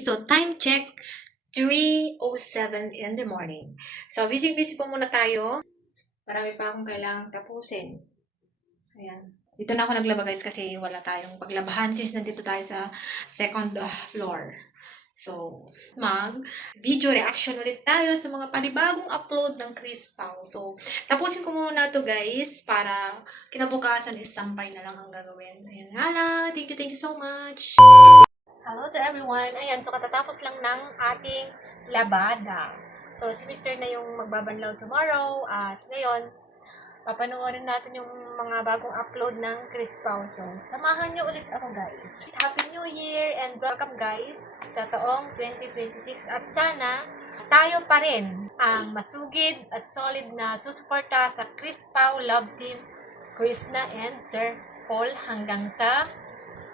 So, time check, 3:07 in the morning. So, busy-busy po muna tayo. Marami pa akong kailangang tapusin. Ayan. Dito na ako naglaba guys kasi wala tayong paglabahan since nandito tayo sa second floor. So, mag-video reaction ulit tayo sa mga panibagong upload ng Chris Pao. So, tapusin ko muna to guys para kinabukasan is sampay na lang ang gagawin. Ayan nga lang. Thank you so much. Hello to everyone. Ayan, so katatapos lang ng ating labada. So, si Mr. na yung magbabanlaw tomorrow. At ngayon, papanoorin natin yung mga bagong upload ng Chris Pao. So, samahan nyo ulit ako guys. Happy New Year and welcome guys sa taong 2026. At sana, tayo pa rin ang masugid at solid na susuporta sa Chris Pao Love Team, Krishna and Sir Paul hanggang sa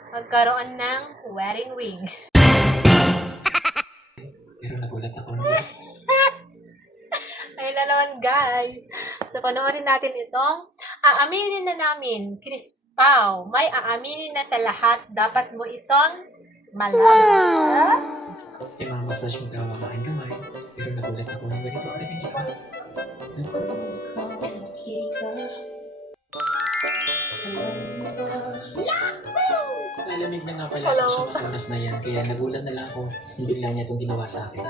magkaroon ng wedding ring. Pero nagulat ako. Ayun na naman guys. So panoorin natin itong aaminin na namin, Chris Pao. May aaminin na sa lahat. Dapat mo itong malaman. Imamassage mo daw ang aking kamay. Pero nagulat ako ng ganito. Ano yung ginawa? Malamig na nga pala ako sa mga oras na yan. Kaya nagulat na lang ako. Bigla niya itong ginawa sa akin.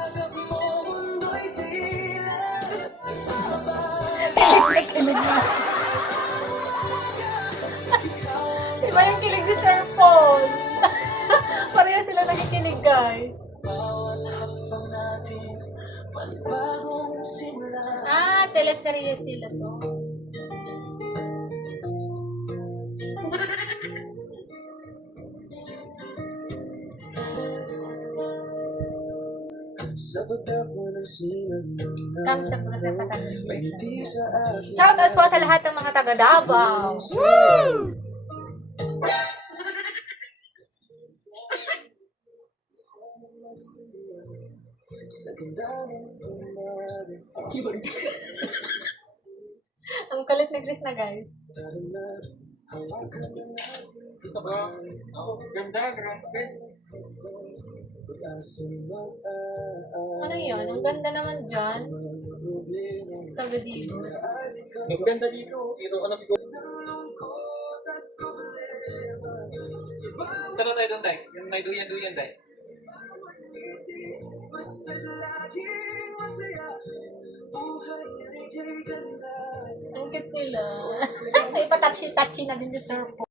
Diba yung kilig ni Sir Paul? Pareho sila nakikinig guys. Teleserye sila to. Kamsa po sa patagin. Shout out po sa lahat ng mga taga Davao. Woo! Ang kalit ni Chris na guys. Ito ba? Ganda, grabe. Ano yun? Ang ganda naman dyan. Taga dito. Ang ganda dito. Ano siguro? Tara tayo doon, Day. Yung may duyan-duyan, Day. Ang cute nila. Ipatachi-tachi na din si Sir Paul.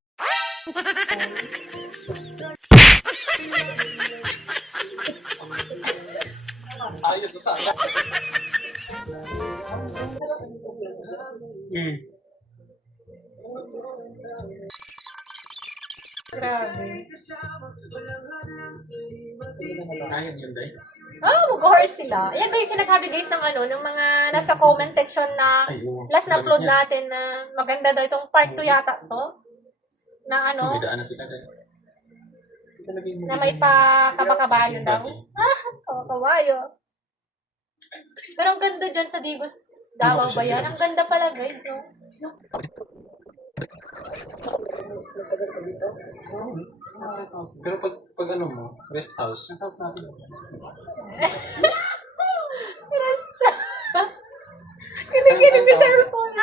Ayos na sana. Grabe. Kaya yun, Day. Mag-horse sila. Yan ba yung sinasabi guys ng ng mga nasa comment section na last na upload natin na maganda daw itong part 2 yata to? Na May daan na sila, Day. na may pa-kabakabayo daw. Kabakabayo. Pero ang ganda dyan sa Digos Davao ba yan? Ang ganda pala guys, no? Pero pag ano mo, rest house. Rest house natin. Kinikinig ni Sir Paul.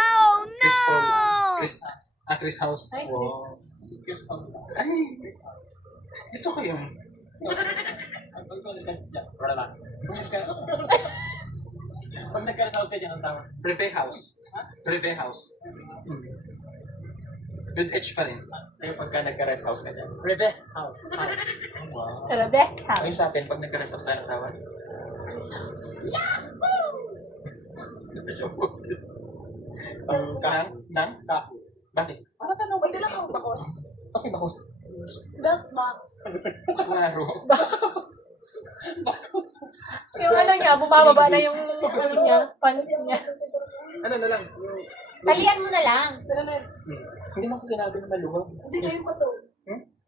Chris Paul. Chris House. Ay, Wow. Chris Paul. Ay, gusto ko yun. Pag nagka-rest house ka dyan, ang tama? Privé house. Privé house. With H pa rin. Ayun, pagka nagka-rest house ka dyan. Privé house. Wow. Grabe. Ayun sa atin, pag nagka-rest house tayo, tawag. Chris House. Yahoo! Ang kaho. Bakit? Ano tanong ba sila kang bakos? Kasi bakos. Bakbak. Klaro. Bakos. Yung niya, bumababa na yung niya, pants niya. Ano na lang? Talian mo na lang. Hindi mo sa sinabi ng maluwag. Hindi kayo pa to.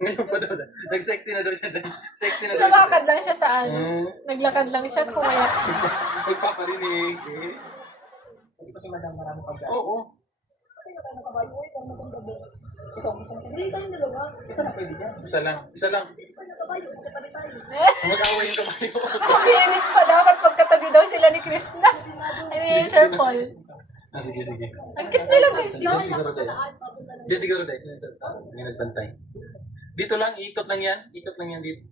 Ngayon pa daw. Nag-sexy na daw siya. Sexy na daw siya. Naglakad lang siya sa Naglakad lang siya kung kaya. Nagpaparinig. Kasi madam marami pagkain. Oo. Kasi madam kabayo, ikaw maganda ba? Hindi tayong dalawa. Isa lang pwede dyan. Isa lang. Isa lang. Mag-away yung kamay mo. Pilit pa dapat pagkatabi daw sila ni Krishna. I mean, Sir Paul. Ah, sige, sige. Ang cute nila, Krishna. Diyan siguro dahil. Diyan siguro dahil. May nagbantay. Dito lang, ikot lang yan. Ikot lang yan dito.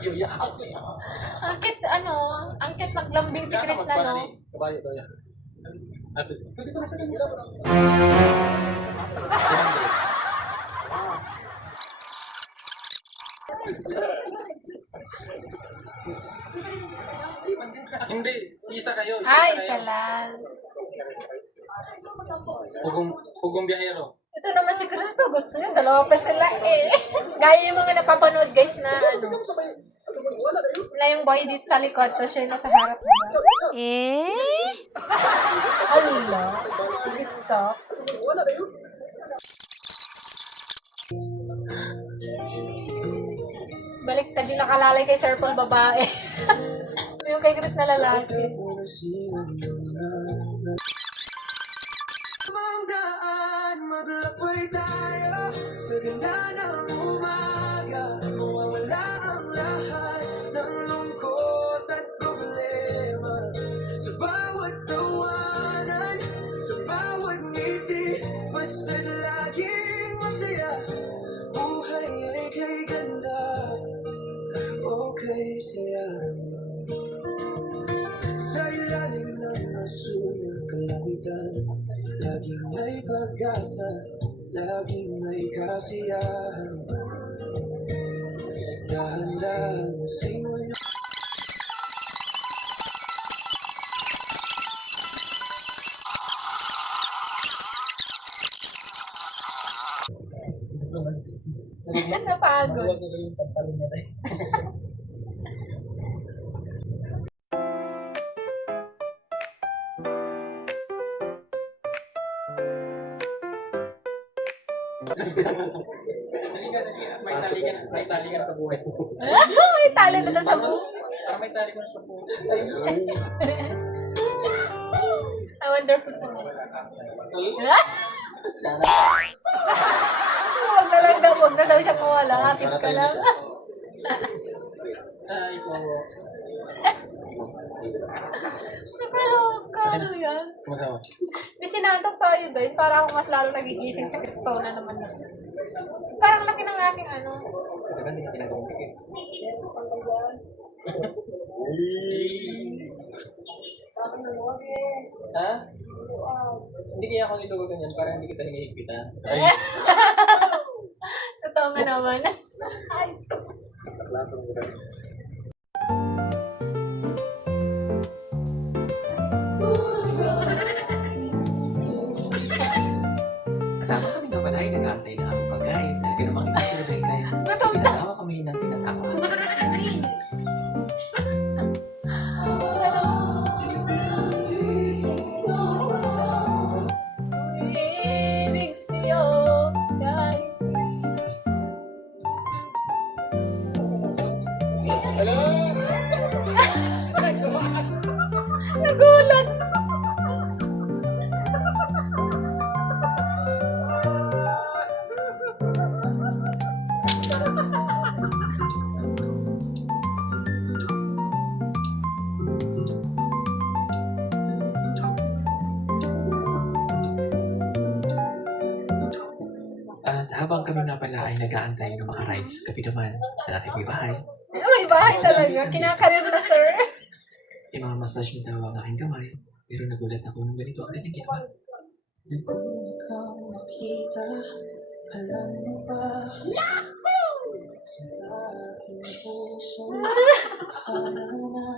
Yung yak ako. Ang cute, ang cute maglambing si Krishna, no? Kabayo, kabayo. Pwede pa na sa kanila. Hindi, isa kayo. Isa lang. Pugong biyahero. Ito naman si Kristo, gusto niya, dalawa pa sila eh. Gaya yung mga napapanood guys na wala yung boy dito sa likod, to siya yung nasa harap nila. Ala, gusto. Baliktad yung nakalalay kay Sir Paul babae. Yung kay Chris na lalaki. Maglapay tayo sa ganda ng umaga. Mawawala ang lahat ng lungkot at problema. Sa bawat tawanan, sa bawat ngiti, basta't laging masaya. Buhay ay kay ganda, okay saya. Sa ilalim ng masulat kalangitan, laging may pag-asa, laging may kasiyahan. Dahan-dahan simoy na Napagod. May tali ka na sa buhay. May tali na daw sa buhok. May tali ka na sa buhay. I wonderful to me. Huwag na daw siya mawala. Akit ka lang. Ay, ko. Nakakalo yan. Magawa. May sinantok tayo guys. Para ako mas lalo nagigising sa Cristo na naman. Parang laki ng aking ano. Ito kan hindi ginagawang tikit. Ha? Hindi kaya ako nilugod ganyan para hindi kita hinihigpitan. Ay, Totoo nga naman. Tama kami nga pala ay nag-aantay na aming pagkain. Talaga namang ito sila dahil kaya Gutom na. pinatawa kami ng pinatawa. Ibig siyo, guys. Nagulat. At habang kami nga pala ay nag-aantay ng maka-rides, kami naman, lalaki may bahay. May bahay talaga. Kinakarir na, sir. Imamassage niya daw ang aking kamay, pero nagulat ako nung ganito ang kanyang ginawa. Naguna kang makita, alam mo ba? Sa aking puso, akala na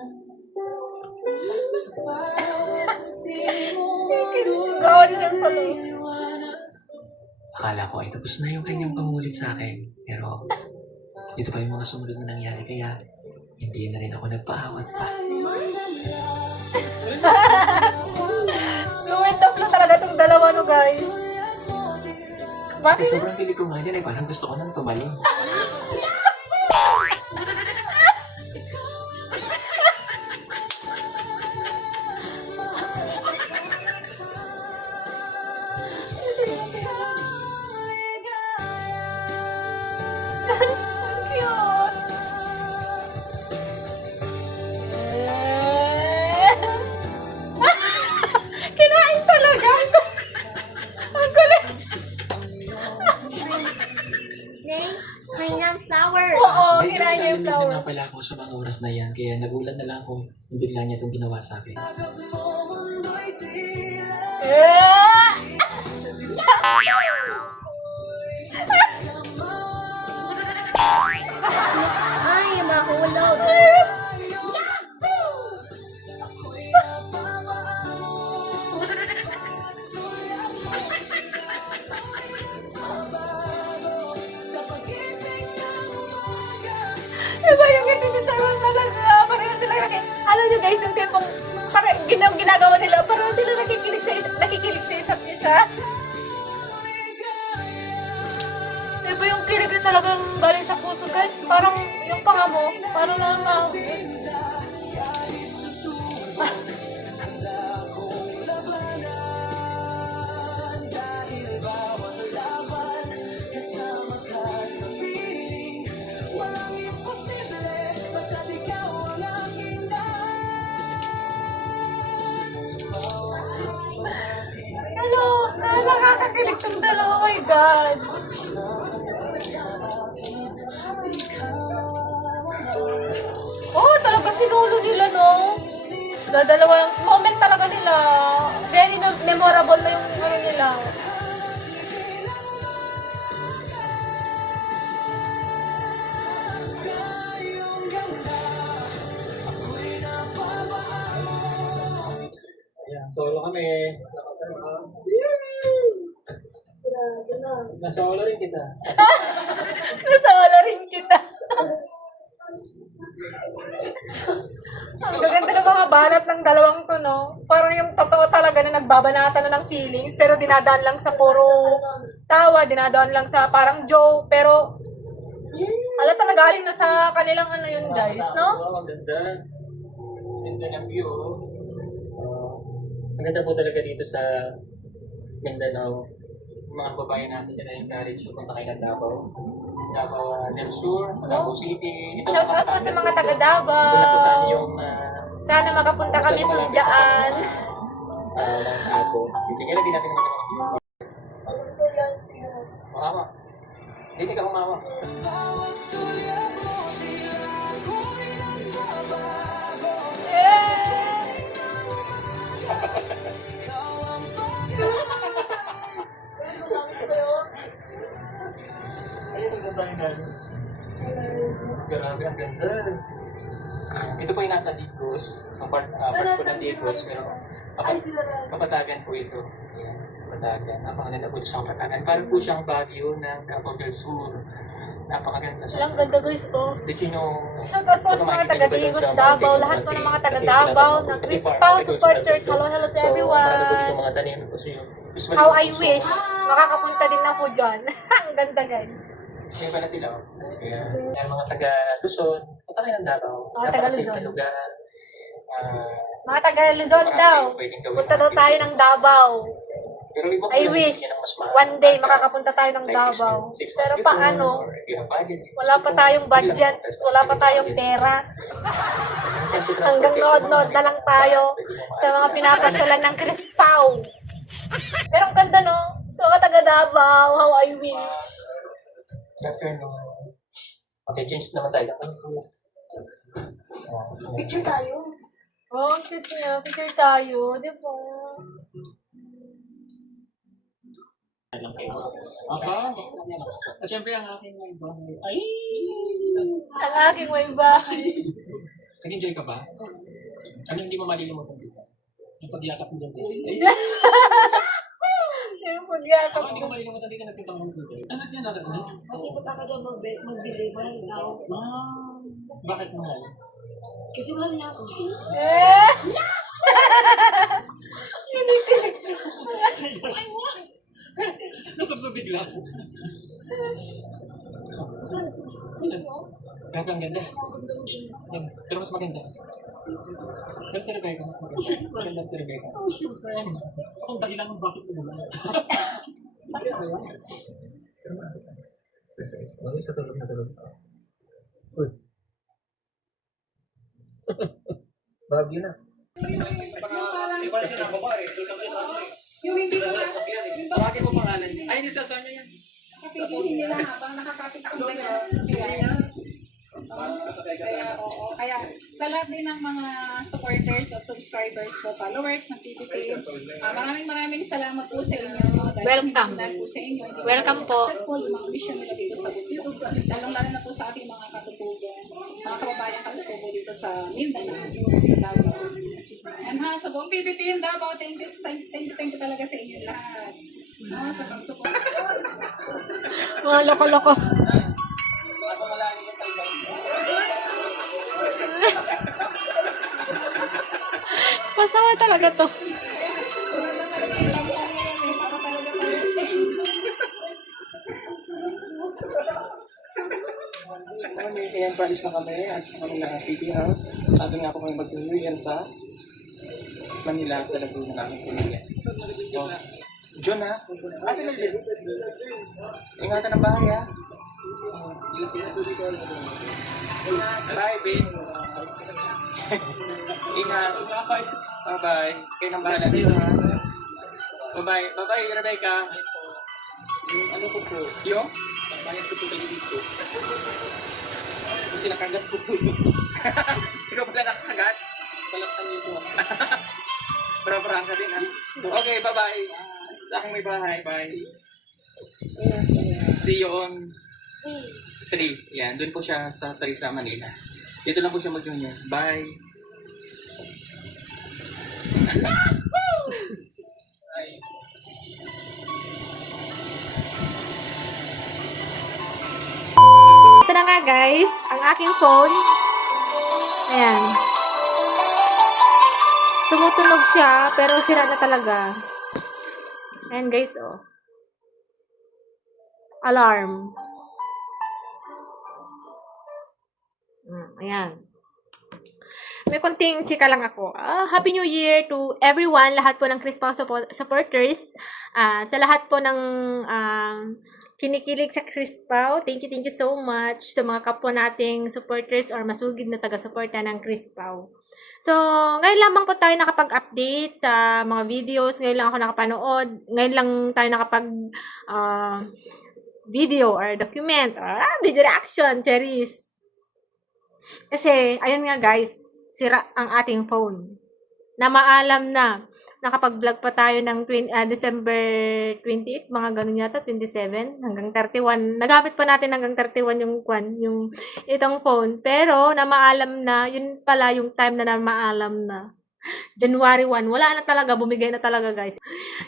sa bawat di mo Gawin siya pala. liwanag. Akala ko ay tapos na yung kanyang pangulit sa akin, pero ito pa yung mga sumunod na nangyari, kaya hindi na rin ako nagpaawat pa. Luwin up na talaga itong dalawa, no, guys. Sa Bakit? sobrang kilig ko nga din ay parang gusto ko nang tumalon. Kanyang flower. Oo, Medyo kinain niya yung nalalamig na flower. nga pala ako sa mga oras na yan, kaya nagulat na lang ako nung bigla niya itong ginawa sa akin. Ay, mahulog. Diba yung hindi ni Sarwan talaga? Parang sila alam nyo guys, yung tipong parang ginagawa nila, parang sila nakikilig sa isa't isa. Diba yung kilig na talagang galing sa puso guys? Parang yung panga mo, parang lang nakakakilig yung dalawa, oh my God. Oh, talaga sinulo nila, no? Dadalawang moment talaga nila. Very memorable na yung ano nila. Ayan, solo kami. Nasolo rin kita. Nasawala rin kita. Ang gaganda ng mga banat ng dalawang to, no? Parang yung totoo talaga na nagbabanatan na ng feelings, pero dinadaan lang sa puro tawa, dinadaan lang sa parang joke, pero halata na galing na sa kanilang ano yun, guys, no? Oo, ang ganda. Ganda ng view. Ang ganda po talaga dito sa Mindanao. Mga kababayan natin na encourage yung punta kayo ng Davao. Davao del Sur, sa Davao City. Ito Shout out po sa mga taga Davao. Ito nasa saan yung Sana makapunta kami Sunjaan. ako. Dito nga din natin naman kasi. Makawa. Hindi ka kumawa. Ayun, ang ganda ng gano'n. Grabe, ang ganda. Ito po yung nasa Digos. So, parts po ng Digos. Pero kapatagan po ito. Ayan, kapatagan. Napakaganda po siyang kapatagan. Parang po siyang Baguio ng Davao del Sur. Napakaganda siya. Ang ganda guys, oh. Did you know? Shout out po sa mga taga Digos, Davao, lahat po ng mga taga Davao, ng Crispaw supporters. Hello, hello to Marami po dito everyone. mga tanim. Kasi usually, How I wish makakapunta din na po dyan. Ang ganda guys. may pala sila. Kaya, mga taga Luzon, punta kayo ng Davao. Mga taga Napakasafe Luzon. na lugar. Mga taga Luzon daw, punta daw tayo ng Davao. Pero iba po I yung wish bigyan ng mas mahal. one day makakapunta tayo ng Like Davao. 6 months Pero before, paano? or if you have budget, 6 Wala pa months tayong before. budget, wala pa tayong pera. Hanggang nood-nood na lang tayo sa mga pinapasyalan ng Crispaw. Pero ang ganda, no? So, mga taga Davao, how I wish. Okay, change naman tayo. Picture tayo. Oh, ang cute niya. Picture tayo. Di ba? Okay. At syempre ang aking bahay. Ay! Ang aking may bahay. Nag-enjoy ka ba? Ano hindi mo malilimutan dito? Yung pagyakap mo dyan dito. Ay! Yung pagyakap Ako hindi ko mo. malilimutan dito nagtitang mo dito. Ano yan ako? Kasi punta ka dyan magbili, mahal daw. Bakit mahal? Kasi mahal niya ako. Eh! Nasabsa bigla. Grabe ang ganda. Yan. Pero mas maganda. Pero si Rebecca, mas maganda. Maganda si Rebecca. Akong dahilan ng bakit mo naman. Bakit ako yan? Precise. Okay, sa tulog na tulog. Uy. Bagyo na. Yung hindi ko na. Tawagin mo pangalan niya. Ay, hindi sasama yan. hihingi lang habang nakakapit ako ng kaya sa lahat din ng mga supporters at subscribers ko, followers ng PBT, maraming salamat po sa inyo. Welcome. Dahil po sa inyo, hindi Welcome po. successful yung mga mission nila dito sa bundok. Lalong-lalo na po sa ating mga katutubo, mga kababayang katutubo dito sa Mindanao, sa Davao. And ha, sa buong PBT in Davao, thank you talaga sa inyo lahat. No, sa pag-support. Mga loko-loko. Masama talaga to. Ayan, paalis na kami. Alis na kami ng PB House. Atin nga po kami mag-New Year sa Manila, sa Laguna namin pamilya. Oh. John ha? Si Melvin. Ingatan ng bahay ha? Bye, Ben. Ingat. Bye-bye. Kayo nang bahala dito ha? Bye-bye. Bye-bye, Rebecca. Ano po po? Yung? Bayan ko po kayo dito. Kasi nakagat ko po yun. Ikaw pala nakagat? Balatan niyo po. Parang ka din ha? Okay, bye-bye. Sa aking may bahay. Bye. See you on 3. Yan, doon po siya sa Teresa, Manila. Dito lang po siya mag-union. Bye. Bye. Ito na nga guys, ang aking phone. Ayan. Tumutunog siya, pero sira na talaga. Ayan guys, oh. Alarm. Ayan. May konting chika lang ako. Happy New Year to everyone, lahat po ng Chris Pao supporters. Sa lahat po ng kinikilig sa Chris Pao, thank you so much sa mga kapwa nating supporters or masugid na taga-suporta ng Chris Pao. So, ngayon lamang po tayo nakapag-update sa mga videos. Ngayon lang ako nakapanood. Ngayon lang tayo nakapag video or document or video reaction, cherries. Kasi, ayun nga guys, sira ang ating phone. Na maalam na, nakapag-vlog pa tayo ng December 28, mga ganun yata, 27, hanggang 31. Nagamit pa natin hanggang 31 yung itong phone. Pero, na maalam na, yun pala yung time na maalam na. January 1, wala na talaga, bumigay na talaga guys.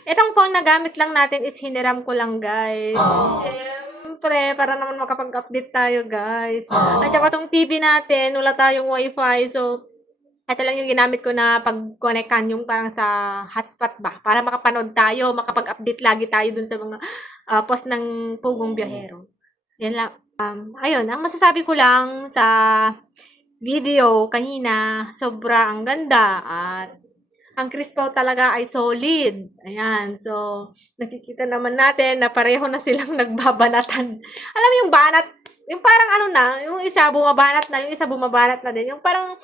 Itong phone na gamit lang natin is hiniram ko lang guys. Siyempre, para naman makapag-update tayo guys. At saka itong TV natin, wala tayong wifi. So, ito lang yung ginamit ko na pag-connectan yung parang sa hotspot ba. Para makapanood tayo, makapag-update lagi tayo dun sa mga post ng Pugong Biyahero. Yan lang. Ayun, ang masasabi ko lang sa video kanina, sobra ang ganda at ang Chris Pao talaga ay solid. Ayan, so nakikita naman natin na pareho na silang nagbabanatan. Alam mo yung banat, yung parang ano na, yung isa bumabanat na, yung isa bumabanat na din. Yung parang,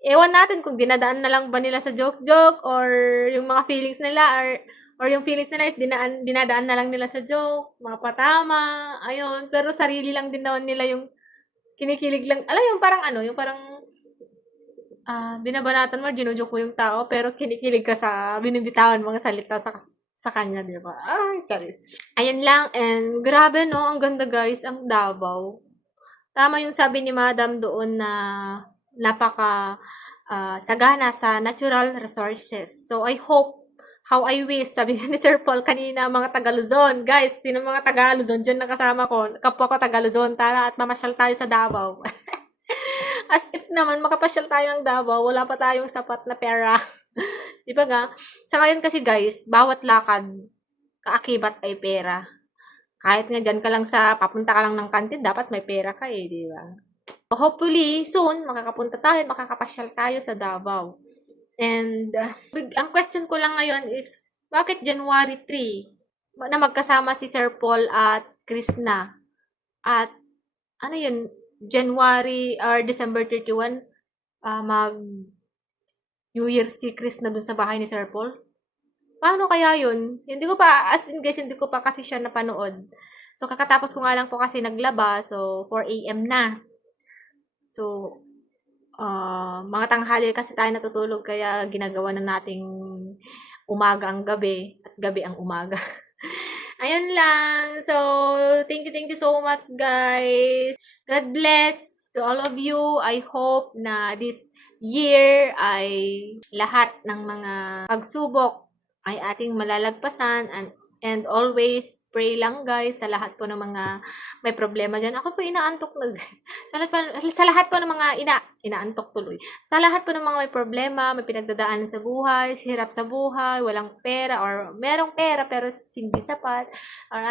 ewan natin kung dinadaan na lang ba nila sa joke-joke or yung mga feelings nila or yung feelings nila is dinadaan na lang nila sa joke, mga patama, ayun. Pero sarili lang din naman nila yung kinikilig lang. Alam yung parang ano, yung parang binabanatan mo, ginujoke mo yung tao, pero kinikilig ka sa binibitawan mga salita sa kanya, di ba? Ay, charis. Ayan lang, and grabe no, ang ganda guys, ang Davao. Tama yung sabi ni Madam doon na napaka sagana sa natural resources. So, I hope, how I wish, sabi ni Sir Paul kanina, mga Taga-Luzon. Guys, sino mga Taga-Luzon? Diyan nakasama ko. Kapwa ko Taga-Luzon. Tara at mamasyal tayo sa Davao. As if naman, makapasyal tayo ng Davao, wala pa tayong sapat na pera. Di ba nga? Sa ngayon kasi guys, bawat lakad, kaakibat ay pera. Kahit nga dyan ka lang papunta ka lang ng kantin, dapat may pera ka eh, di ba? Hopefully, soon, makakapunta tayo, makakapasyal tayo sa Davao. And, ang question ko lang ngayon is, bakit January 3 na magkasama si Sir Paul at Krishna? At, ano yun, January or December 31, mag New Year si Krishna dun sa bahay ni Sir Paul? Paano kaya yun? Hindi ko pa, as in guys, hindi ko pa kasi siya napanood. So, kakatapos ko nga lang po kasi naglaba. So, 4 a.m. na. So, mga tanghali kasi tayo natutulog kaya ginagawa na nating umaga ang gabi at gabi ang umaga. Ayun lang. So, thank you so much, guys. God bless to all of you. I hope na this year ay lahat ng mga pagsubok ay ating malalagpasan and always pray lang, guys, sa lahat po ng mga may problema dyan. Ako po inaantok na, guys. Sa lahat po ng mga inaantok tuloy. Sa lahat po ng mga may problema, may pinagdadaanan sa buhay, hirap sa buhay, walang pera, or merong pera pero hindi sapat, or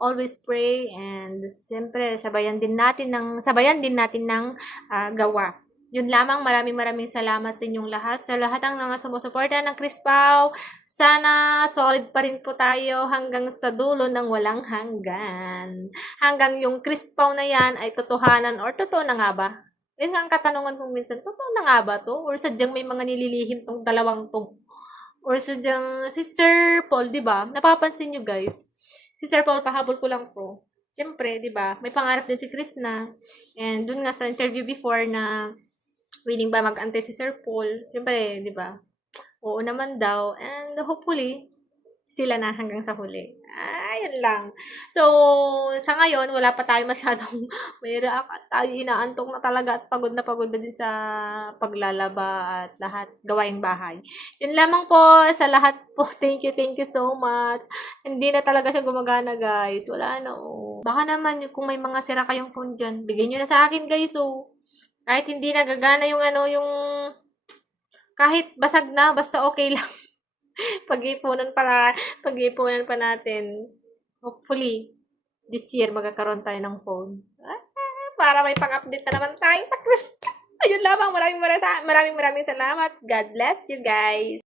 always pray, and siyempre, sabayan din natin ng gawa. Yun lamang, maraming salamat sa inyong lahat. Sa lahat ng mga sumusuporta ng Chris Pao, sana solid pa rin po tayo hanggang sa dulo ng walang hanggan. Hanggang yung Chris Pao na yan ay totohanan or totoo na nga ba? Yun nga ang katanungan kong minsan, totoo na nga ba to? Or sadyang may mga nililihim tong dalawang to? Or sadyang si Sir Paul, di ba? Napapansin nyo, guys. Si Sir Paul, pahabol ko lang po. Siyempre, di ba? May pangarap din si Chris na. And dun nga sa interview before na willing ba mag-antay si Sir Paul? Siyempre, di ba? Oo naman daw. And hopefully, sila na hanggang sa huli. Ayun lang. So, sa ngayon, wala pa tayo masyadong mayroon at tayo inaantok na talaga at pagod na din sa paglalaba at lahat gawaing bahay. Yun lamang po sa lahat po. Thank you so much. Hindi na talaga siya gumagana, guys. Wala na, oh. Baka naman, kung may mga sira kayong phone dyan, bigyan nyo na sa akin, guys, oh. Kahit hindi nagagana yung kahit basag na, basta okay lang. Pag-ipunan pa natin. Hopefully, this year magkakaroon tayo ng phone. Para may pang-update na naman tayo sa Chris. Ayun lamang, maraming salamat. God bless you guys.